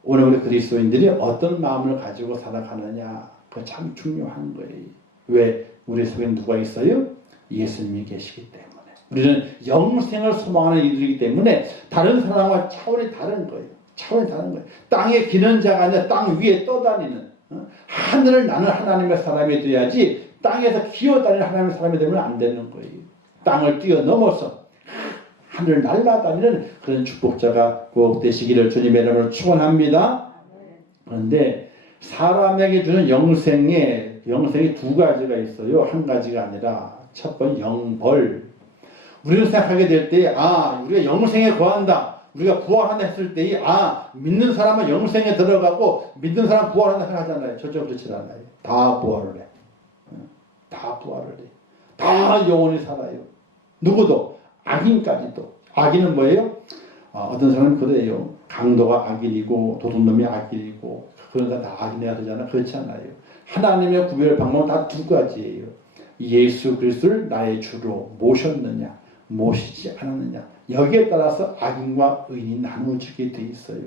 오늘 우리 그리스도인들이 어떤 마음을 가지고 살아가느냐, 그거 참 중요한 거예요. 왜? 우리 속에 누가 있어요? 예수님이 계시기 때문에. 우리는 영생을 소망하는 이들이기 때문에 다른 사람과 차원이 다른 거예요. 땅에 기는 자가 아니라 땅 위에 떠다니는, 하늘을 나는 하나님의 사람이 돼야지 땅에서 기어다니는 하나님의 사람이 되면 안 되는 거예요. 땅을 뛰어넘어서 하늘을 날아다니는 그런 축복자가 꼭 되시기를 주님의 이름으로 축원합니다. 그런데 사람에게 주는 영생이 두 가지가 있어요. 한 가지가 아니라 첫 번째 영벌. 우리는 생각하게 될 때 우리가 영생에 거한다. 우리가 부활한다 했을 때 믿는 사람은 영생에 들어가고 믿는 사람 부활한다 생각하잖아요. 절대 그렇지 않아요. 다 부활을 해. 다 영원히 살아요. 누구도. 악인까지도. 악인은 뭐예요? 어떤 사람은 그래요. 강도가 악인이고 도둑놈이 악인이고 그런 사람 다 악인해야 되잖아. 그렇지 않아요. 하나님의 구별 방법은 다 두 가지예요. 예수 그리스도를 나의 주로 모셨느냐 모시지 않았느냐. 여기에 따라서 악인과 의인이 나누어지게 돼 있어요.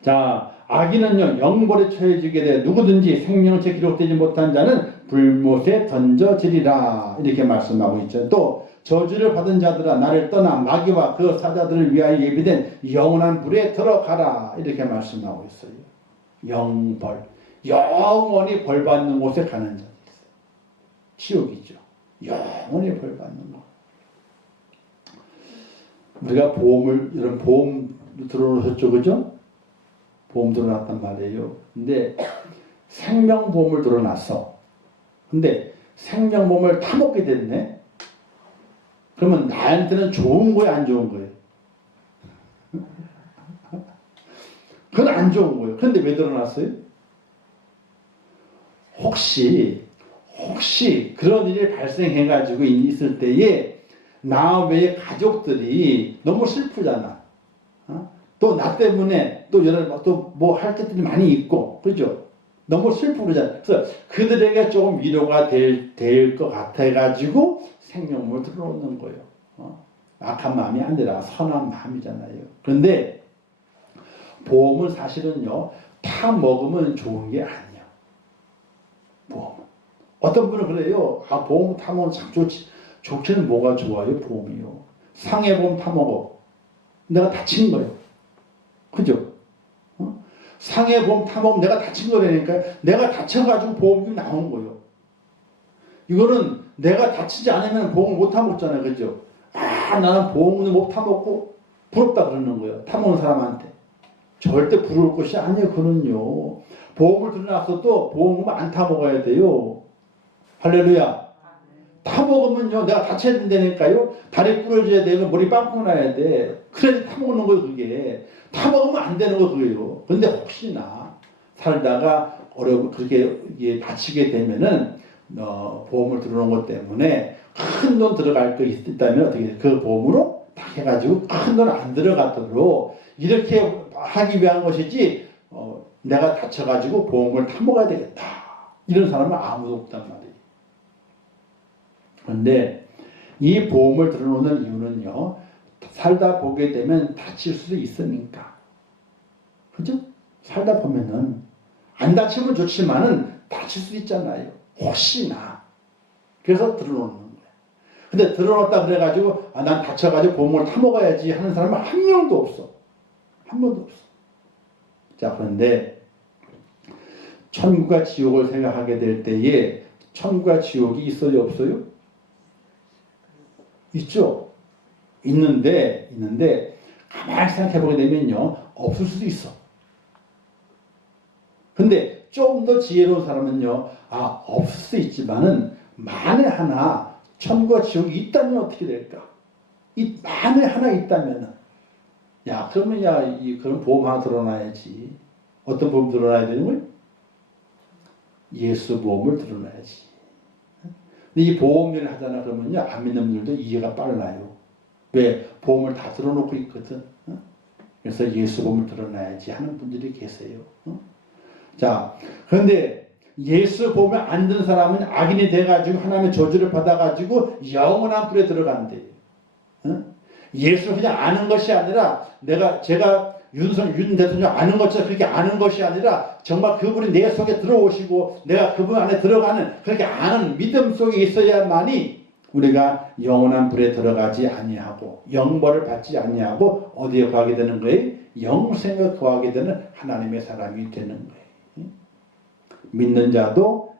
자, 악인은요 영벌에 처해지게 돼 누구든지 생명체 기록되지 못한 자는 불못에 던져지리라 이렇게 말씀하고 있죠. 또 저주를 받은 자들아 나를 떠나 마귀와 그 사자들을 위하여 예비된 영원한 불에 들어가라 이렇게 말씀하고 있어요. 영벌, 영원히 벌받는 곳에 가는 자들 있어요. 지옥이죠. 영원히 벌받는 곳. 우리가 여러분 보험 들어놓으셨죠, 그죠? 보험 들어놨단 말이에요. 근데 생명보험을 들어놨어. 근데 생명보험을 타먹게 됐네. 그러면 나한테는 좋은 거예요, 안 좋은 거예요? 그건 안 좋은 거예요. 그런데 왜 드러났어요? 혹시 그런 일이 발생해가지고 있을 때에 나 외의 가족들이 너무 슬프잖아. 또 나 때문에 또 여러 또 뭐 할 것들이 많이 있고, 그죠? 너무 슬프고 그러잖아. 그래서 그들에게 조금 위로가 될 것 같아가지고 생명을 들어놓는 거예요. 악한 마음이 아니라 선한 마음이잖아요. 그런데 보험은 사실은요, 다 먹으면 좋은 게 아니야. 보험. 어떤 분은 그래요. 보험 타먹으면 참 좋지. 좋기는 뭐가 좋아요, 보험이요. 상해보험 타먹어. 내가 다친 거예요. 그죠? 상해보험 타먹으면 내가 다친 거라니까. 내가 다쳐가지고 보험금이 나온 거예요. 이거는 내가 다치지 않으면 보험을 못 타먹잖아요. 그죠? 나는 보험을 못 타먹고 부럽다 그러는 거예요. 타먹는 사람한테. 절대 부러울 것이 아니에요. 그는요. 보험을 들어놨어도 보험금 안 타먹어야 돼요. 할렐루야. 타먹으면요, 내가 다쳐야 된다니까요. 다리 부러져야 되고 머리 빵꾸 나야 돼. 그래야 타먹는 거예요. 그게 타먹으면 안 되는 거 그거예요. 근데 혹시나 살다가 그렇게 다치게 되면은 보험을 들어놓은 것 때문에 큰 돈 들어갈 거 있다면 어떻게 그 보험으로 딱 해가지고 큰 돈 안 들어가도록 이렇게 하기 위한 것이지, 내가 다쳐가지고 보험을 타먹어야 되겠다 이런 사람은 아무도 없단 말이에요. 그런데 이 보험을 들어놓는 이유는요, 살다 보게 되면 다칠 수도 있으니까. 그죠? 살다 보면은 안 다치면 좋지만은 다칠 수도 있잖아요. 혹시나. 그래서 들어놓는 거예요. 근데 들어놓았다 그래가지고 난 다쳐가지고 보험을 타먹어야지 하는 사람은 한 명도 없어. 한 번도 없어. 자, 그런데 천국과 지옥을 생각하게 될 때에 천국과 지옥이 있어요, 없어요? 있죠. 있는데 가만히 생각해보게 되면요, 없을 수도 있어. 근데 좀 더 지혜로운 사람은요, 없을 수 있지만은 만에 하나 천국과 지옥이 있다면 어떻게 될까? 만에 하나 있다면은, 그러면 그런 보험 하나 들어놔야지. 어떤 보험 들어놔야 되는 거예요? 예수 보험을 들어놔야지. 근데 이 보험을 하잖아 그러면요, 안 믿는 분들도 이해가 빨라요. 왜? 보험을 다 들어놓고 있거든. 그래서 예수 보험을 들어놔야지 하는 분들이 계세요. 자, 그런데 예수 보험을 안 든 사람은 악인이 돼가지고 하나님의 저주를 받아가지고 영원한 불에 들어간대요. 예수를 그냥 아는 것이 아니라 제가 윤 대통령 아는 것처럼 그렇게 아는 것이 아니라 정말 그분이 내 속에 들어오시고 내가 그분 안에 들어가는 그렇게 아는 믿음 속에 있어야만이 우리가 영원한 불에 들어가지 아니하고 영벌을 받지 아니하고 어디에 거하게 되는 거예요? 영생을 거하게 되는 하나님의 사람이 되는 거예요. 믿는 자도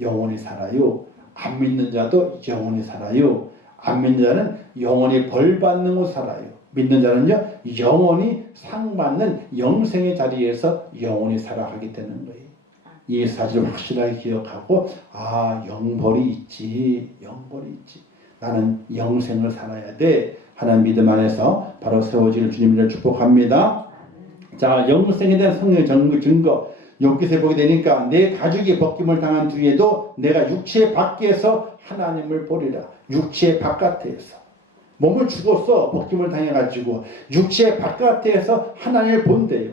영원히 살아요. 안 믿는 자도 영원히 살아요. 안 믿는 자는 영원히 벌 받는 곳 살아요. 믿는 자는요, 영원히 상 받는 영생의 자리에서 영원히 살아가게 되는 거예요. 이 사실을 확실하게 기억하고, 영벌이 있지. 나는 영생을 살아야 돼. 하나님 믿음 안에서 바로 세워질 주님을 축복합니다. 자, 영생에 대한 성령의 증거. 욥기서에 보게 되니까 내 가죽이 벗김을 당한 뒤에도 내가 육체 밖에서 하나님을 보리라. 육체 바깥에서. 몸을 죽었어. 벗김을 당해가지고 육체 바깥에서 하나님을 본대요.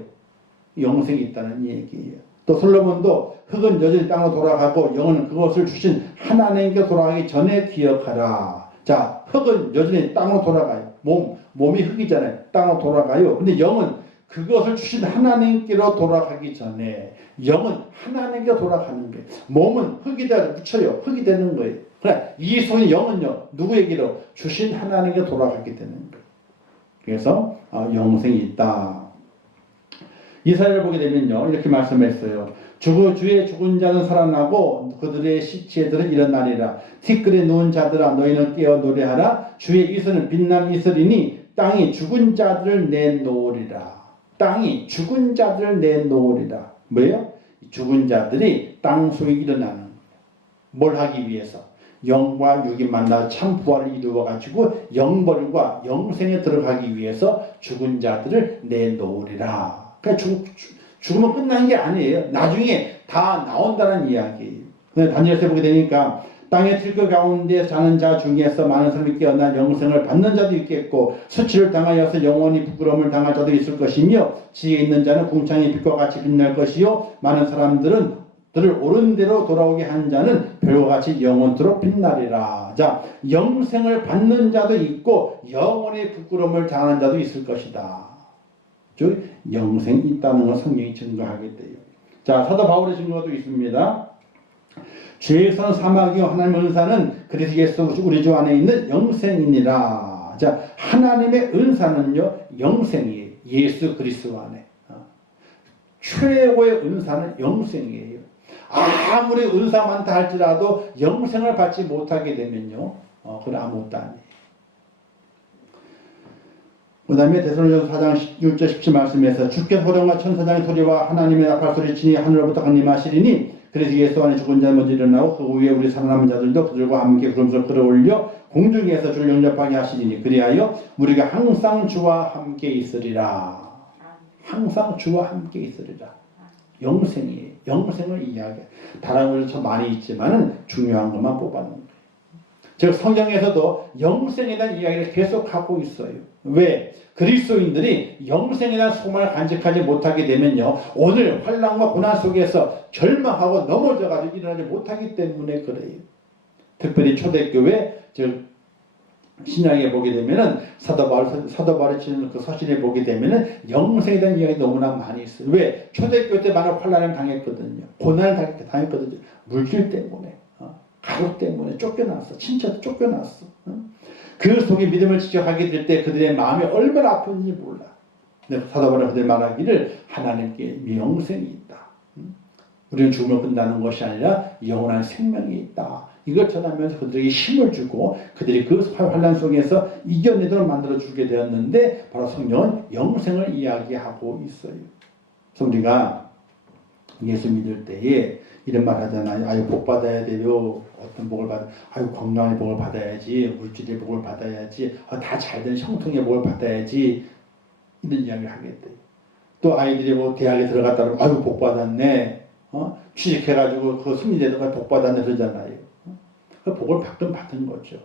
영생이 있다는 얘기예요. 또 솔로몬도 흙은 여전히 땅으로 돌아가고 영은 그것을 주신 하나님께 돌아가기 전에 기억하라. 자, 흙은 여전히 땅으로 돌아가요. 몸이 흙이잖아요. 땅으로 돌아가요. 근데 영은 그것을 주신 하나님께로 돌아가기 전에 영은 하나님께 돌아가는 거예요. 몸은 흙에다 묻혀요. 흙이 되는 거예요. 그래, 이 손의 영은요, 누구에게로? 주신 하나님께 돌아가게 되는 거예요. 그래서 영생이 있다. 이사야를 보게 되면요, 이렇게 말씀했어요. 주의 죽은 자는 살아나고 그들의 시체들은 일어나리라. 티끌에 누운 자들아, 너희는 깨어 노래하라. 주의 이슬은 빛난 이슬이니 땅이 죽은 자들을 내놓으리라. 땅이 죽은 자들을 내놓으리라. 뭐예요? 죽은 자들이 땅 속에 일어나는 거예요. 뭘 하기 위해서? 영과 육이 만나 참 부활을 이루어가지고 영벌과 영생에 들어가기 위해서 죽은 자들을 내놓으리라. 죽으면 끝난 게 아니에요. 나중에 다 나온다는 이야기예요. 다니엘서에 보게 되니까 땅의 틀그 가운데 자는 자 중에서 많은 사람이 깨어나 영생을 받는 자도 있겠고 수치를 당하여서 영원히 부끄러움을 당할 자도 있을 것이며 지혜 있는 자는 궁창의 빛과 같이 빛날 것이요 많은 사람들을 옳은 대로 돌아오게 한 자는 별과 같이 영원토록 빛나리라. 자, 영생을 받는 자도 있고 영원히 부끄러움을 당하는 자도 있을 것이다. 즉 영생이 있다는 걸 성경이 증거하게 돼요. 자, 사도 바울의 증거도 있습니다. 죄에서는 사망이요 하나님의 은사는 그리스도 예수 우리 주 안에 있는 영생이니라. 자, 하나님의 은사는요 영생이에요. 예수 그리스도 안에 최고의 은사는 영생이에요. 아무리 은사 많다 할지라도 영생을 받지 못하게 되면요 그건 아무것도 아니에요. 그 다음에 데살로니가서 4장 6절 17 말씀에서 주께 소령과 천사장의 소리와 하나님의 나팔 소리치니 하늘로부터 강림하시리니 그래서 예수 안에 죽은 자 먼저 일어나고 그 후에 우리 살아남은 자들도 그들과 함께 구름으로 끌어올려 공중에서 주를 영접하게 하시리니 그리하여 우리가 항상 주와 함께 있으리라. 항상 주와 함께 있으리라. 영생이에요. 영생을 이야기해. 다른 것도 참 많이 있지만 중요한 것만 뽑아놓은 거예요. 즉 성경에서도 영생에 대한 이야기를 계속하고 있어요. 왜? 그리스도인들이 영생에 대한 소망을 간직하지 못하게 되면요 오늘 환난과 고난 속에서 절망하고 넘어져가지고 일어나지 못하기 때문에 그래요. 특별히 초대교회 즉 신약에 보게 되면은 사도 바울이 치는 그 서신에 보게 되면은 영생에 대한 이야기 너무나 많이 있어요. 왜? 초대교회 때 많은 환난을 당했거든요. 고난을 당했거든요. 물질 때문에, 가족 때문에 쫓겨났어. 친척 쫓겨났어. 그 속에 믿음을 지켜가게 될 때 그들의 마음이 얼마나 아픈지 몰라. 사도 바울은 그들이 말하기를 하나님께 영생이 있다. 우리는 죽음을 끝나는 것이 아니라 영원한 생명이 있다. 이걸 전하면서 그들에게 힘을 주고 그들이 그 환난 속에서 이겨내도록 만들어주게 되었는데 바로 성경은 영생을 이야기하고 있어요. 그래서 우리가 예수 믿을 때에 이런 말 하잖아요. 아유 복 받아야 돼요. 어떤 복을 받아? 아유 건강의 복을 받아야지. 물질의 복을 받아야지. 다 잘된 형통의 복을 받아야지. 이런 이야기를 하게 돼요. 또 아이들이 뭐 대학에 들어갔다 그러면 아유 복 받았네. 취직해가지고 그 승리대도가 복 받았네 그러잖아요. 그 복을 받은 거죠.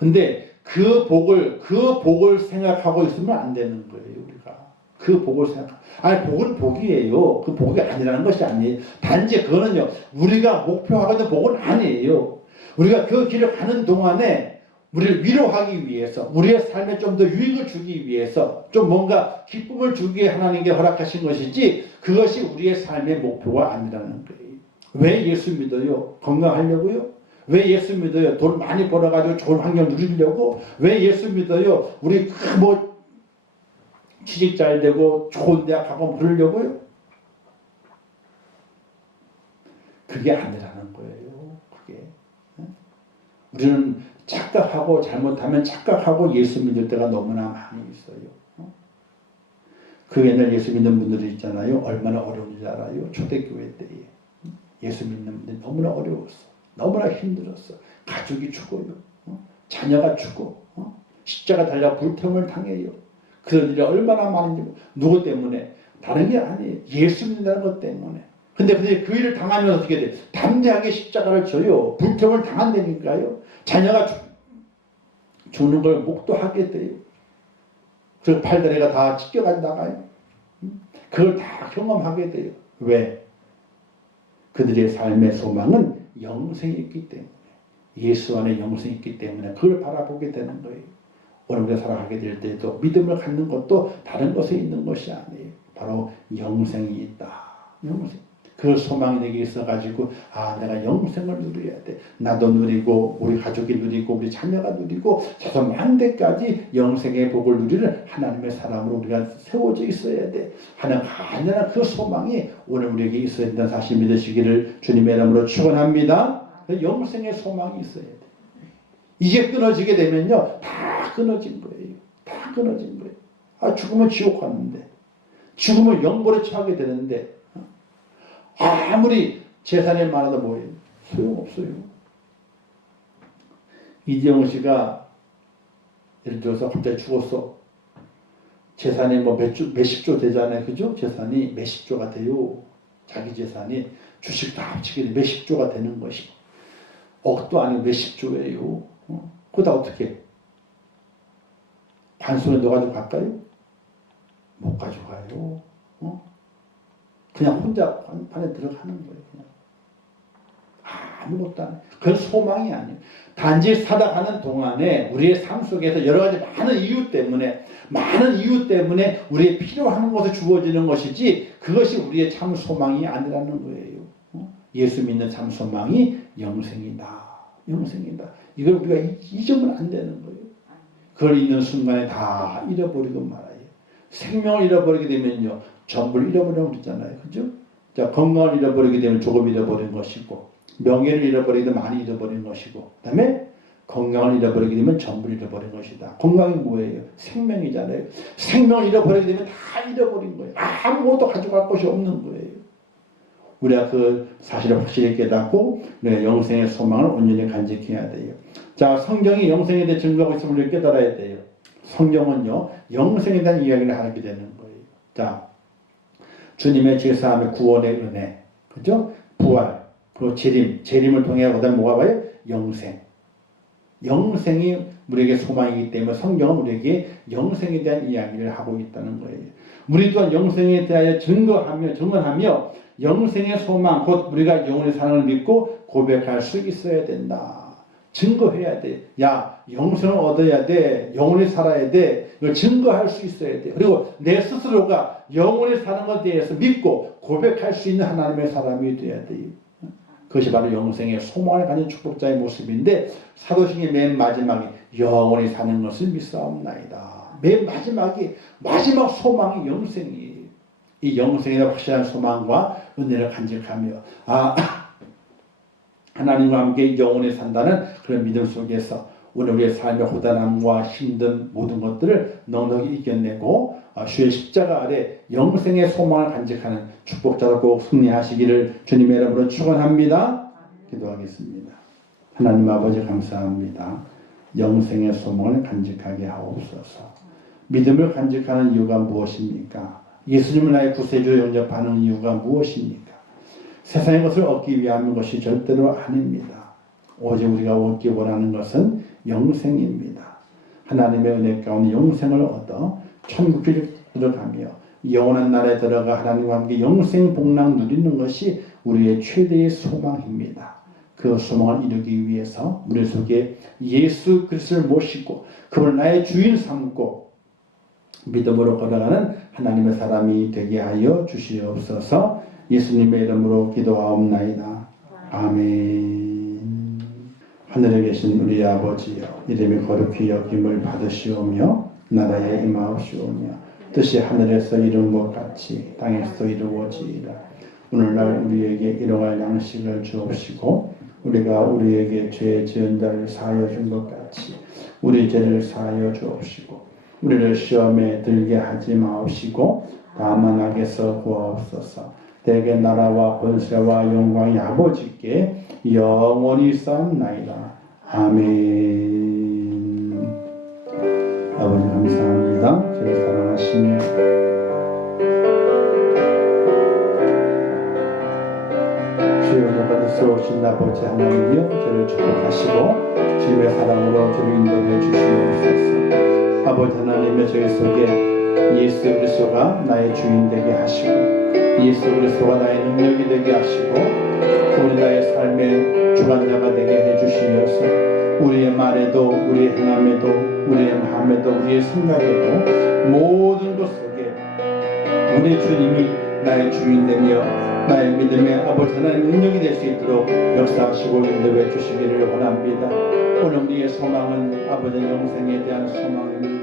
근데 그 복을 생각하고 있으면 안 되는 거예요, 우리가. 그 복을 아니, 복은 복이에요. 그 복이 아니라는 것이 아니에요. 단지 그거는요, 우리가 목표하고 있는 복은 아니에요. 우리가 그 길을 가는 동안에 우리를 위로하기 위해서, 우리의 삶에 좀 더 유익을 주기 위해서, 좀 뭔가 기쁨을 주기에 하나님께 허락하신 것이지, 그것이 우리의 삶의 목표가 아니라는 거예요. 왜 예수 믿어요? 건강하려고요? 왜 예수 믿어요? 돈 많이 벌어가지고 좋은 환경 누리려고? 왜 예수 믿어요? 우리 취직 잘 되고 좋은 대학 가고 그러려고요? 그게 아니라는 거예요. 그게. 우리는 착각하고 잘못하면 착각하고 예수 믿을 때가 너무나 많이 있어요. 그 옛날 예수 믿는 분들이 있잖아요. 얼마나 어려운지 알아요? 초대교회 때에. 예수 믿는 분들이 너무나 어려웠어. 너무나 힘들었어. 가족이 죽어요. 자녀가 죽어. 십자가 달려 불태움을 당해요. 그런 일이 얼마나 많은지. 누구 때문에? 다른 게 아니에요. 예수 믿는다는 것 때문에. 근데 그들이 그 일을 당하면서 어떻게 돼요? 담대하게 십자가를 져요. 불태움을 당한다니까요. 자녀가 죽는 걸 목도하게 돼요. 그래서 팔다리가 다 찢겨가 나가요. 그걸 다 경험하게 돼요. 왜? 그들의 삶의 소망은 영생이 있기 때문에, 예수 안에 영생이 있기 때문에 그걸 바라보게 되는 거예요. 오늘 우리가 살아가게 될 때도 믿음을 갖는 것도 다른 것에 있는 것이 아니에요. 바로 영생이 있다. 영생. 그 소망이 내게 있어가지고 내가 영생을 누려야 돼. 나도 누리고 우리 가족이 누리고 우리 자녀가 누리고 저도 만대까지 영생의 복을 누리는 하나님의 사람으로 우리가 세워져 있어야 돼 하는 간절한 그 소망이 오늘 우리에게 있어야 된다는 사실 믿으시기를 주님의 이름으로 축원합니다. 영생의 소망이 있어야 돼. 이게 끊어지게 되면요 다 끊어진 거예요. 다 끊어진 거예요. 죽으면 지옥 갔는데, 죽으면 영벌에 처하게 되는데, 아무리 재산이 많아도 뭐예요? 소용없어요. 이재용 씨가 예를 들어서 갑자기 죽었어. 재산이 뭐 몇십 조 되잖아요. 그죠? 재산이 몇십 조가 돼요. 자기 재산이 주식 다 합치게 되면 몇십 조가 되는 것이. 억도 아니고 몇십 조예요. 그러다 어떻게? 관손에 넣어가지고 갈까요? 못 가져가요. 그냥 혼자 판에 들어가는 거예요. 그냥. 아무것도 안 해요. 그건 소망이 아니에요. 단지 살아가는 동안에 우리의 삶 속에서 여러 가지 많은 이유 때문에 우리의 필요한 것을 주어지는 것이지 그것이 우리의 참 소망이 아니라는 거예요. 예수 믿는 참 소망이 영생이다. 영생이다. 이걸 우리가 잊으면 안 되는 거예요. 그걸 잊는 순간에 다 잃어버리고 말아요. 생명을 잃어버리게 되면요. 전부를 잃어버리라고 그러잖아요. 그죠? 자, 건강을 잃어버리게 되면 조금 잃어버린 것이고 명예를 잃어버리게 되면 많이 잃어버린 것이고 그 다음에 건강을 잃어버리게 되면 전부를 잃어버린 것이다. 건강이 뭐예요? 생명이잖아요. 생명을 잃어버리게 되면 다 잃어버린 거예요. 아무것도 가져갈 것이 없는 거예요. 우리가 그 사실을 확실히 깨닫고 우리가 영생의 소망을 온전히 간직해야 돼요. 자, 성경이 영생에 대해 증거하고 있음을 우리가 깨달아야 돼요. 성경은요, 영생에 대한 이야기를 하게 되는 거예요. 자, 주님의 제사함의 구원의 은혜, 그죠? 부활, 그리고 재림을 통해 그다음 뭐가 와요? 영생. 영생이 우리에게 소망이기 때문에 성경은 우리에게 영생에 대한 이야기를 하고 있다는 거예요. 우리 또한 영생에 대하여 증언하며 영생의 소망, 곧 우리가 영원히 사는 걸 믿고 고백할 수 있어야 된다. 증거해야 돼. 야, 영생을 얻어야 돼. 영원히 살아야 돼. 이걸 증거할 수 있어야 돼. 그리고 내 스스로가 영원히 사는 것에 대해서 믿고 고백할 수 있는 하나님의 사람이 되어야 돼요. 그것이 바로 영생의 소망을 가진 축복자의 모습인데 사도행전의 맨 마지막에 영원히 사는 것을 믿사옵나이다. 맨 마지막 소망이 영생이에요. 이 영생에 대한 확실한 소망과 은혜를 간직하며 하나님과 함께 영원히 산다는 그런 믿음 속에서 우리의 삶의 고단함과 힘든 모든 것들을 넉넉히 이겨내고 주의 십자가 아래 영생의 소망을 간직하는 축복자로 꼭 승리하시기를 주님의 이름으로 축원합니다. 기도하겠습니다. 하나님 아버지 감사합니다. 영생의 소망을 간직하게 하옵소서. 믿음을 간직하는 이유가 무엇입니까? 예수님을 나의 구세주로 영접하는 이유가 무엇입니까? 세상의 것을 얻기 위한 것이 절대로 아닙니다. 오직 우리가 얻기 원하는 것은 영생입니다. 하나님의 은혜 가운데 영생을 얻어 천국에 들어가며 영원한 나라에 들어가 하나님과 함께 영생 복락 누리는 것이 우리의 최대의 소망입니다. 그 소망을 이루기 위해서 우리 속에 예수 그리스도를 모시고 그를 나의 주인 삼고 믿음으로 걸어가는 하나님의 사람이 되게 하여 주시옵소서. 예수님의 이름으로 기도하옵나이다. 아멘. 하늘에 계신 우리 아버지여, 이름이 거룩히 여김을 받으시오며 나라에 임하옵시오며 뜻이 하늘에서 이룬 것 같이 땅에서도 이루어지이다. 오늘날 우리에게 일용할 양식을 주옵시고 우리가 우리에게 죄 지은 자를 사하여 준 것 같이 우리 죄를 사하여 주옵시고 우리를 시험에 들게 하지 마옵시고 다만 악에서 구하옵소서. 대개 나라와 권세와 영광이 아버지께 영원히 쌓옵나이다. 아멘. 아버지 감사합니다. 저를 사랑하시며 주여 받으시오 오신 아버지 하나님이여 저를 축복하시고 주님의 사랑으로 저를 인도해 주시옵소서. 아버지 하나님의 저희 속에 예수 그리스도가 나의 주인 되게 하시고 예수 그리스도가 나의 능력이 되게 하시고 그분이 나의 삶의 주관자가 되게 해주시어서 우리의 말에도 우리의 행함에도 우리의 마음에도 우리의 생각에도 모든 것 속에 우리 주님이 나의 주인 되며 나의 믿음의 아버지 하나님의 능력이 될 수 있도록 역사하시고 인도해 주시기를 원합니다. 오늘 우리의 소망은 아버지 영생에 대한 소망입니다.